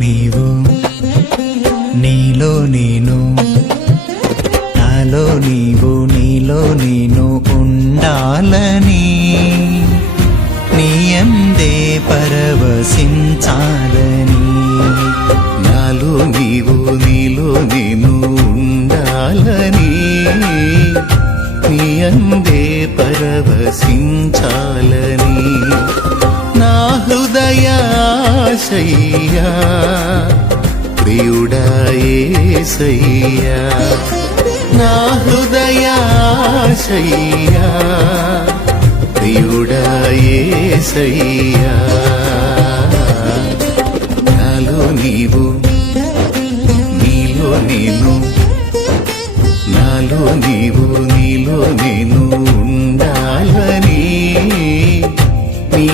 నీవు నీలో నేను నాలో నీవు నీలో నేను ఉండాలని నీయందే పరవశించాలని నాలో నీవు నీలో నేను ఉండాలని నీయందే పరవశించాలని నా హృదయాశయ్యా ప్రియుడా యేసయ్యా నా హృదయాశయ్యా ప్రియుడా యేసయ్యా నాలో నీవు నీలో నేను నాలో నీవు నీలో నేను ఉండాలని నీ